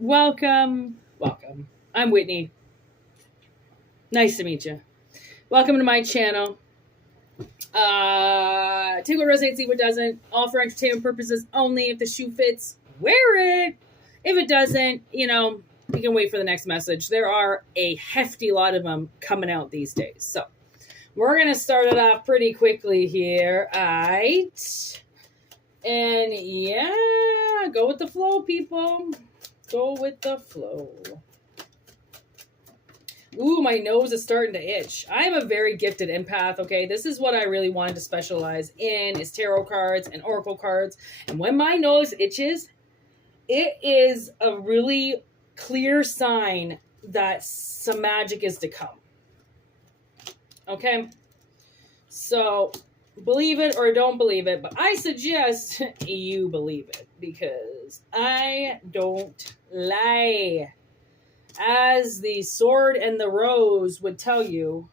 Welcome. I'm Whitney. Nice to meet you. Welcome to my channel. Take what resonates, leave what doesn't. All for entertainment purposes only. If the shoe fits, wear it. If it doesn't, you can wait for the next message. There are a hefty lot of them coming out these days. So we're going to start it off pretty quickly here. All right. And yeah, go with the flow, people. Go with the flow. Ooh, my nose is starting to itch. I am a very gifted empath, okay? This is what I really wanted to specialize in, is tarot cards and oracle cards. And when my nose itches, it is a really clear sign that some magic is to come. Okay? So, believe it or don't believe it, but I suggest you believe it because I don't lie. As the sword and the rose would tell you,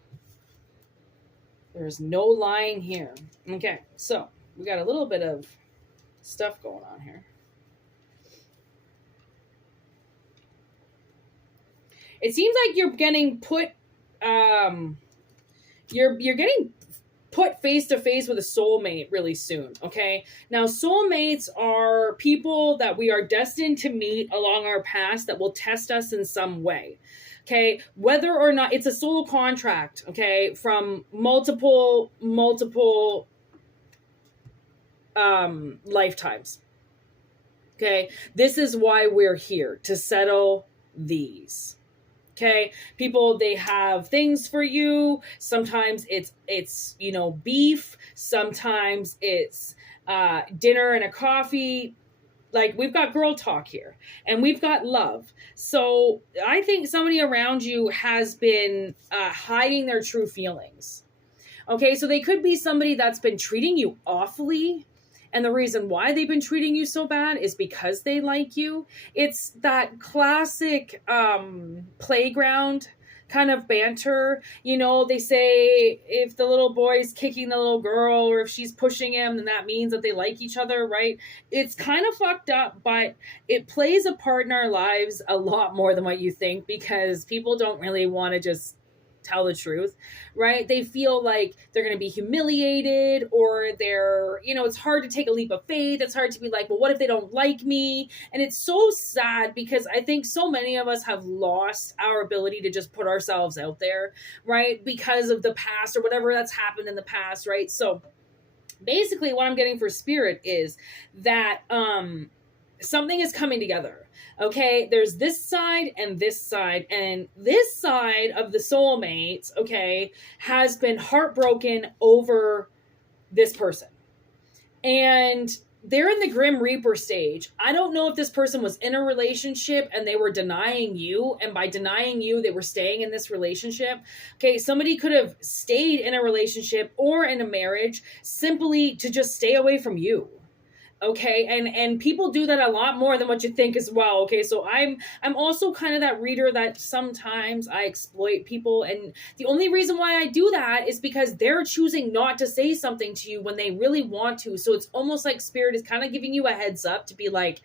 there's no lying here. Okay, so we got a little bit of stuff going on here. It seems like you're getting put, you're getting put face to face with a soulmate really soon, okay? Now, soulmates are people that we are destined to meet along our past that will test us in some way, okay? Whether or not it's a soul contract, okay, from multiple lifetimes, okay? This is why we're here, to settle these. Okay, people, they have things for you. Sometimes it's beef. Sometimes it's dinner and a coffee. Like, we've got girl talk here, and we've got love. So I think somebody around you has been hiding their true feelings. Okay, so they could be somebody that's been treating you awfully. And the reason why they've been treating you so bad is because they like you. It's that classic playground kind of banter. They say if the little boy's kicking the little girl or if she's pushing him, then that means that they like each other, right? It's kind of fucked up, but it plays a part in our lives a lot more than what you think, because people don't really want to just tell the truth, right? They feel like they're going to be humiliated, or they're, it's hard to take a leap of faith. It's hard to be like, well, what if they don't like me? And it's so sad because I think so many of us have lost our ability to just put ourselves out there, right? Because of the past or whatever that's happened in the past, right? So basically what I'm getting for spirit is that something is coming together. Okay, there's this side and this side, and this side of the soulmates, okay, has been heartbroken over this person. And they're in the Grim Reaper stage. I don't know if this person was in a relationship and they were denying you, and by denying you, they were staying in this relationship. Okay, somebody could have stayed in a relationship or in a marriage simply to just stay away from you. Okay, and people do that a lot more than what you think as well. Okay, so I'm also kind of that reader that sometimes I exploit people, and the only reason why I do that is because they're choosing not to say something to you when they really want to. So it's almost like spirit is kind of giving you a heads up to be like,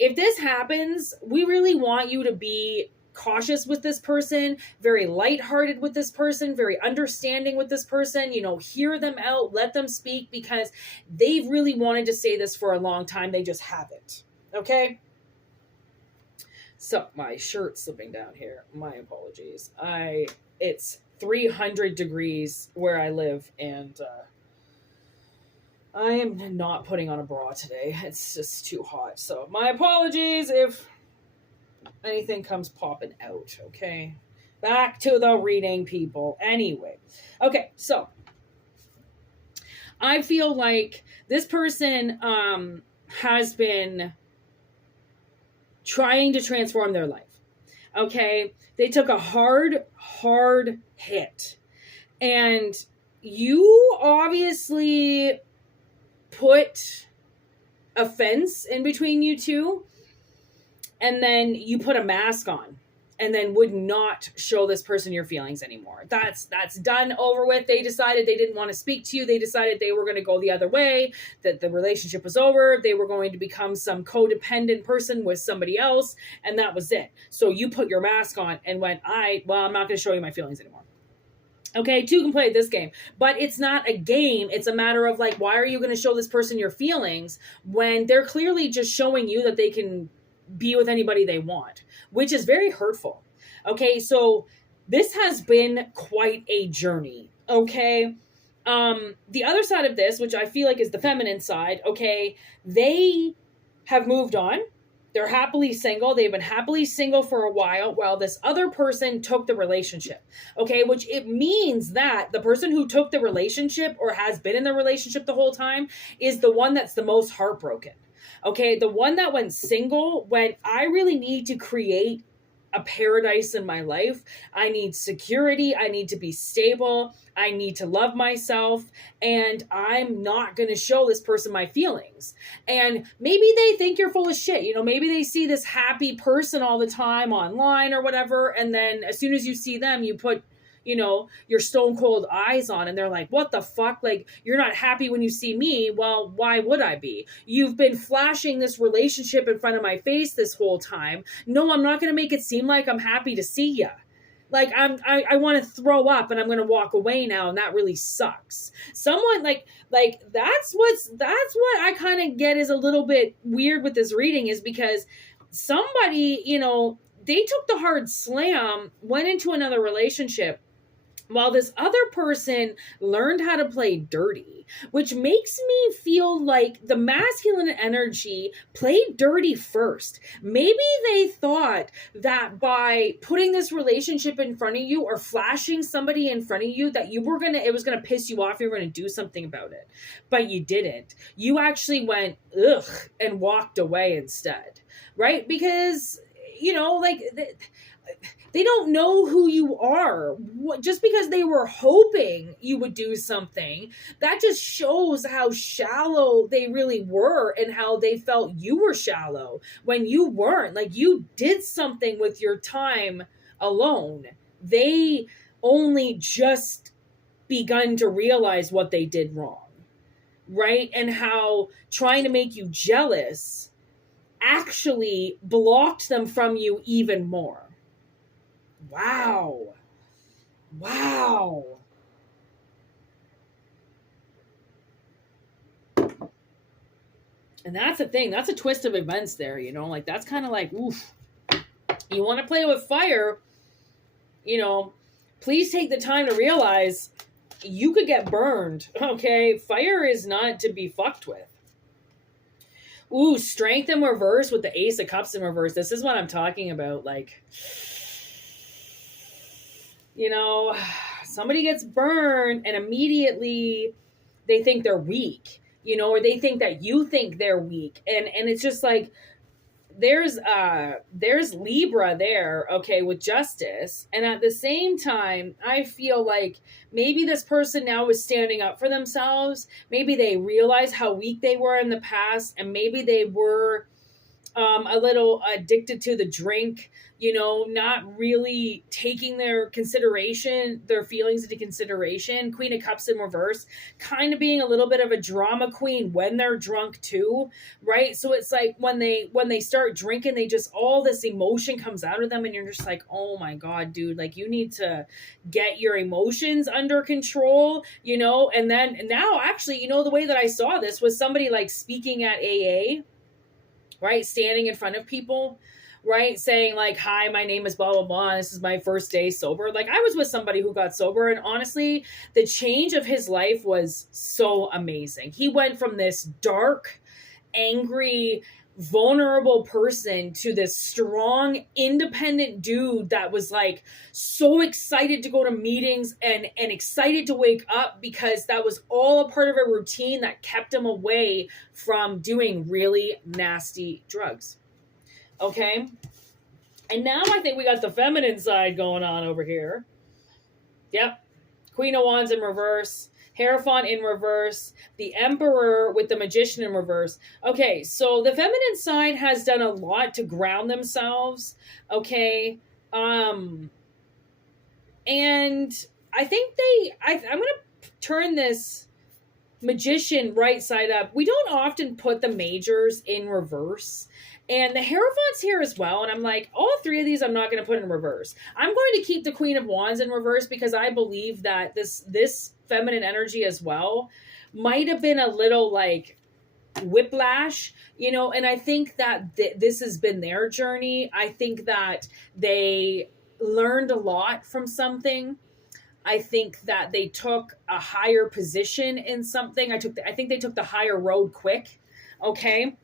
if this happens, we really want you to be cautious with this person, very lighthearted with this person, very understanding with this person, hear them out, let them speak, because they've really wanted to say this for a long time. They just haven't. Okay? So my shirt's slipping down here. My apologies. It's 300 degrees where I live, and I am not putting on a bra today. It's just too hot. So my apologies if anything comes popping out, okay? Back to the reading, people. Anyway. Okay, so I feel like this person has been trying to transform their life. Okay? They took a hard hit. And you obviously put a fence in between you two. And then you put a mask on, and then would not show this person your feelings anymore. That's done, over with. They decided they didn't want to speak to you. They decided they were going to go the other way, that the relationship was over. They were going to become some codependent person with somebody else, and that was it. So you put your mask on and went, I'm not going to show you my feelings anymore. Okay, two can play this game, but it's not a game. It's a matter of like, why are you going to show this person your feelings when they're clearly just showing you that they can be with anybody they want, which is very hurtful. Okay, so this has been quite a journey. Okay, the other side of this, which I feel like is the feminine side, okay, they have moved on. They're happily single. They've been happily single for a while this other person took the relationship. Okay, which it means that the person who took the relationship or has been in the relationship the whole time is the one that's the most heartbroken. Okay, the one that went single when I really need to create a paradise in my life. I need security. I need to be stable. I need to love myself. And I'm not going to show this person my feelings. And maybe they think you're full of shit. You know, maybe they see this happy person all the time online or whatever. And then as soon as you see them, you put, you know, your stone cold eyes on and they're like, what the fuck? Like, you're not happy when you see me. Well, why would I be? You've been flashing this relationship in front of my face this whole time. No, I'm not going to make it seem like I'm happy to see ya. Like, I want to throw up and I'm going to walk away now. And that really sucks. Someone like that's what I kind of get is a little bit weird with this reading, is because somebody, you know, they took the hard slam, went into another relationship, while this other person learned how to play dirty, which makes me feel like the masculine energy played dirty first. Maybe they thought that by putting this relationship in front of you or flashing somebody in front of you that it was gonna piss you off, you were gonna do something about it. But you didn't. You actually went, ugh, and walked away instead, right? Because, you know, like, they don't know who you are. Just because they were hoping you would do something, that just shows how shallow they really were and how they felt you were shallow when you weren't. Like, you did something with your time alone. They only just begun to realize what they did wrong, right? And how trying to make you jealous actually blocked them from you even more. Wow. And that's the thing. That's a twist of events there, you know? Like, that's kind of like, oof. You want to play with fire, you know, please take the time to realize you could get burned, okay? Fire is not to be fucked with. Ooh, strength in reverse with the Ace of Cups in reverse. This is what I'm talking about. Like, you know, somebody gets burned and immediately they think they're weak, you know, or they think that you think they're weak. And it's just like, there's Libra there, okay, with Justice. And at the same time, I feel like maybe this person now is standing up for themselves. Maybe they realize how weak they were in the past, and maybe they were a little addicted to the drink, you know, not really taking their feelings into consideration. Queen of Cups in reverse, kind of being a little bit of a drama queen when they're drunk too, right? So it's like when they start drinking, they just, all this emotion comes out of them, and you're just like, oh my God, dude, like, you need to get your emotions under control, you know? And then now, actually, you know, the way that I saw this was somebody like speaking at AA, right? Standing in front of people, right? Saying like, hi, my name is blah, blah, blah. This is my first day sober. Like, I was with somebody who got sober, and honestly, the change of his life was so amazing. He went from this dark, angry, vulnerable person to this strong, independent dude that was like so excited to go to meetings and excited to wake up, because that was all a part of a routine that kept him away from doing really nasty drugs. Okay. And now I think we got the feminine side going on over here. Yep. Queen of Wands in reverse. Hierophant in reverse, the Emperor with the Magician in reverse. Okay, so the feminine side has done a lot to ground themselves, okay? Um, and I think I'm going to turn this magician right side up. We don't often put the majors in reverse. And the Hierophant's here as well. And I'm like, all three of these I'm not going to put in reverse. I'm going to keep the Queen of Wands in reverse because I believe that this feminine energy as well might have been a little like whiplash, you know, and I think that this has been their journey. I think that they learned a lot from something. I think that they took a higher position in something. I think they took the higher road quick, okay,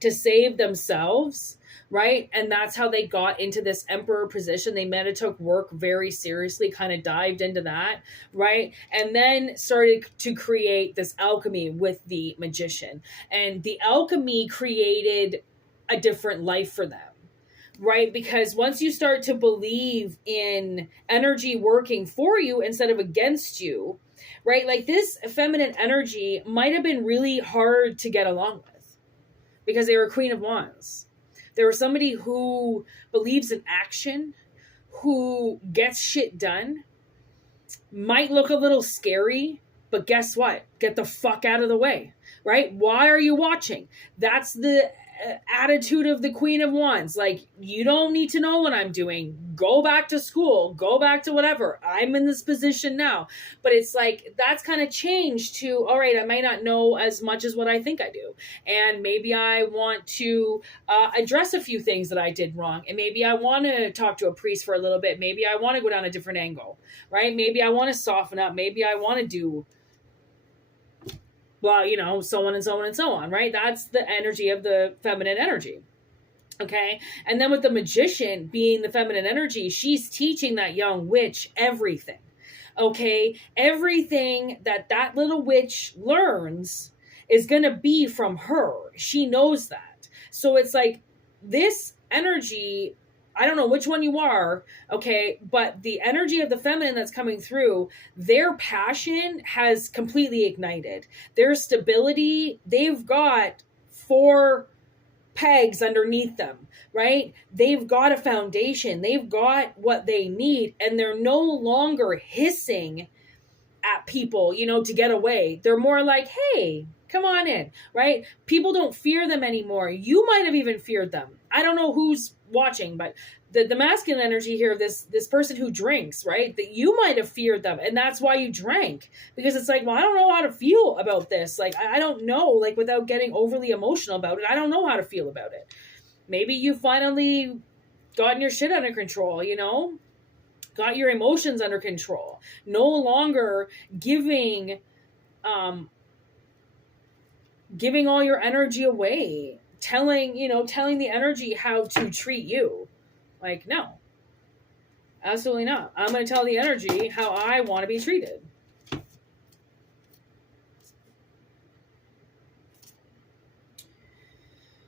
to save themselves, right? And that's how they got into this emperor position. They met it took work very seriously, kind of dived into that, right? And then started to create this alchemy with the magician. And the alchemy created a different life for them, right? Because once you start to believe in energy working for you instead of against you, right? Like this feminine energy might have been really hard to get along with because they were Queen of Wands. They were somebody who believes in action, who gets shit done, might look a little scary, but guess what? Get the fuck out of the way, right? Why are you watching? That's the attitude of the Queen of Wands. Like, you don't need to know what I'm doing. Go back to school. Go back to whatever. I'm in this position now. But it's like, that's kind of changed to, all right, I might not know as much as what I think I do. And maybe I want to address a few things that I did wrong. And maybe I want to talk to a priest for a little bit. Maybe I want to go down a different angle, right? Maybe I want to soften up. Maybe I want to do, well, you know, so on and so on and so on, right? That's the energy of the feminine energy. Okay. And then with the magician being the feminine energy, she's teaching that young witch everything. Okay. Everything that little witch learns is going to be from her. She knows that. So it's like this energy, I don't know which one you are, okay, but the energy of the feminine that's coming through, their passion has completely ignited. Their stability, they've got 4 pegs underneath them, right? They've got a foundation. They've got what they need, and they're no longer hissing at people, you know, to get away. They're more like, hey, come on in, right? People don't fear them anymore. You might have even feared them. I don't know who's watching, but the masculine energy here of this person who drinks, right? That you might have feared them, and that's why you drank, because it's like, well, I don't know how to feel about this. Like, I don't know, like, without getting overly emotional about it, I don't know how to feel about it. Maybe you finally gotten your shit under control, you know, got your emotions under control, no longer giving all your energy away, telling the energy how to treat you. Like, no, absolutely not. I'm going to tell the energy how I want to be treated.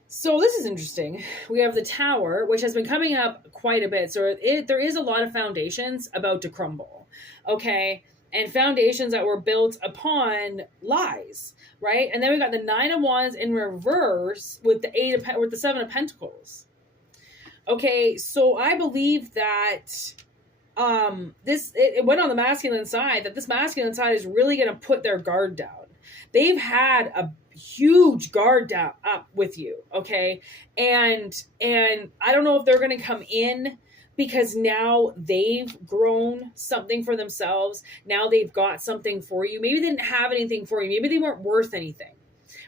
So this is interesting. We have the Tower, which has been coming up quite a bit. So there is a lot of foundations about to crumble. Okay. And foundations that were built upon lies, right? And then we got the 9 of Wands in reverse with the 7 of Pentacles. Okay, so I believe that it went on the masculine side, that this masculine side is really going to put their guard down. They've had a huge guard down up with you, okay? And I don't know if they're going to come in because now they've grown something for themselves. Now they've got something for you. Maybe they didn't have anything for you. Maybe they weren't worth anything.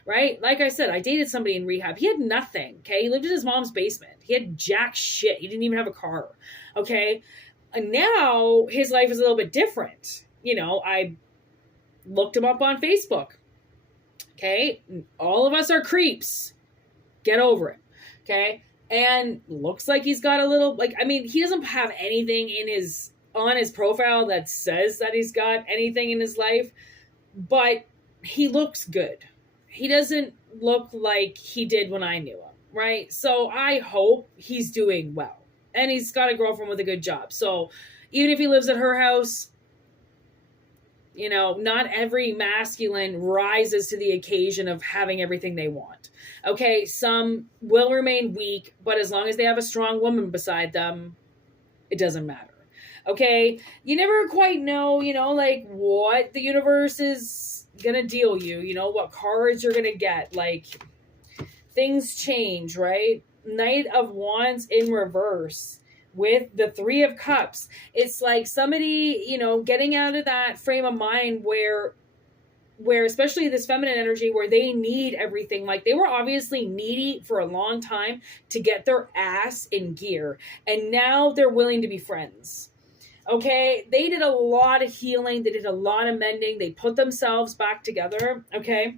Right? Like I said, I dated somebody in rehab. He had nothing. Okay. He lived in his mom's basement. He had jack shit. He didn't even have a car. Okay. And now his life is a little bit different. You know, I looked him up on Facebook. Okay. All of us are creeps. Get over it. Okay. And looks like he's got a little, like, I mean, he doesn't have anything on his profile that says that he's got anything in his life, but he looks good. He doesn't look like he did when I knew him, right? So I hope he's doing well. And he's got a girlfriend with a good job. So even if he lives at her house, you know, not every masculine rises to the occasion of having everything they want. Okay, some will remain weak, but as long as they have a strong woman beside them, It doesn't matter. Okay? You never quite know, like what the universe is gonna deal you, what cards you're gonna get. Like, things change, right? Knight of Wands in reverse with the Three of Cups. It's like somebody, getting out of that frame of mind where especially this feminine energy where they need everything. Like, they were obviously needy for a long time to get their ass in gear, and now they're willing to be friends. Okay, they did a lot of healing, they did a lot of mending, they put themselves back together. Okay,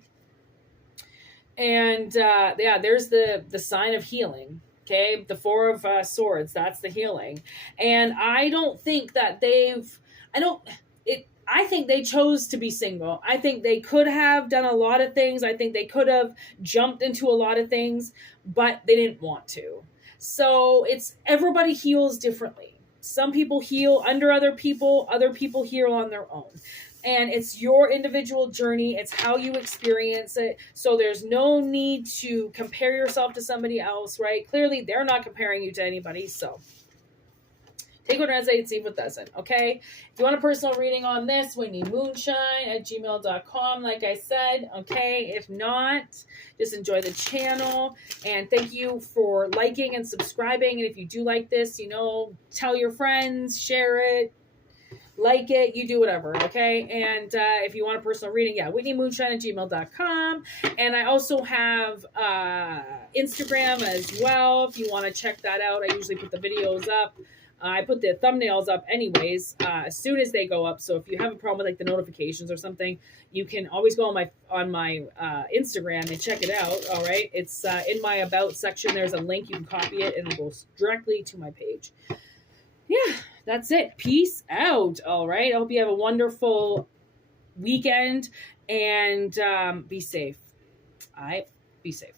and yeah, there's the sign of healing. Okay, the Four of Swords, that's the healing. And I don't think that I think they chose to be single. I think they could have done a lot of things. I think they could have jumped into a lot of things, but they didn't want to. So it's everybody heals differently. Some people heal under other people heal on their own. And it's your individual journey. It's how you experience it. So there's no need to compare yourself to somebody else, right? Clearly, they're not comparing you to anybody. So take what resonates, see what doesn't, okay? If you want a personal reading on this, whitneymoonshine@gmail.com, like I said, okay? If not, just enjoy the channel. And thank you for liking and subscribing. And if you do like this, tell your friends, share it, like it, you do whatever, okay? And if you want a personal reading, yeah, whitneymoonshine@gmail.com. And I also have Instagram as well, if you want to check that out. I usually put the videos up. I put the thumbnails up anyways, as soon as they go up. So if you have a problem with like the notifications or something, you can always go on my Instagram and check it out. All right, it's in my about section. There's a link, you can copy it, and it goes directly to my page. Yeah, that's it. Peace out. All right. I hope you have a wonderful weekend, and be safe. All right. Be safe.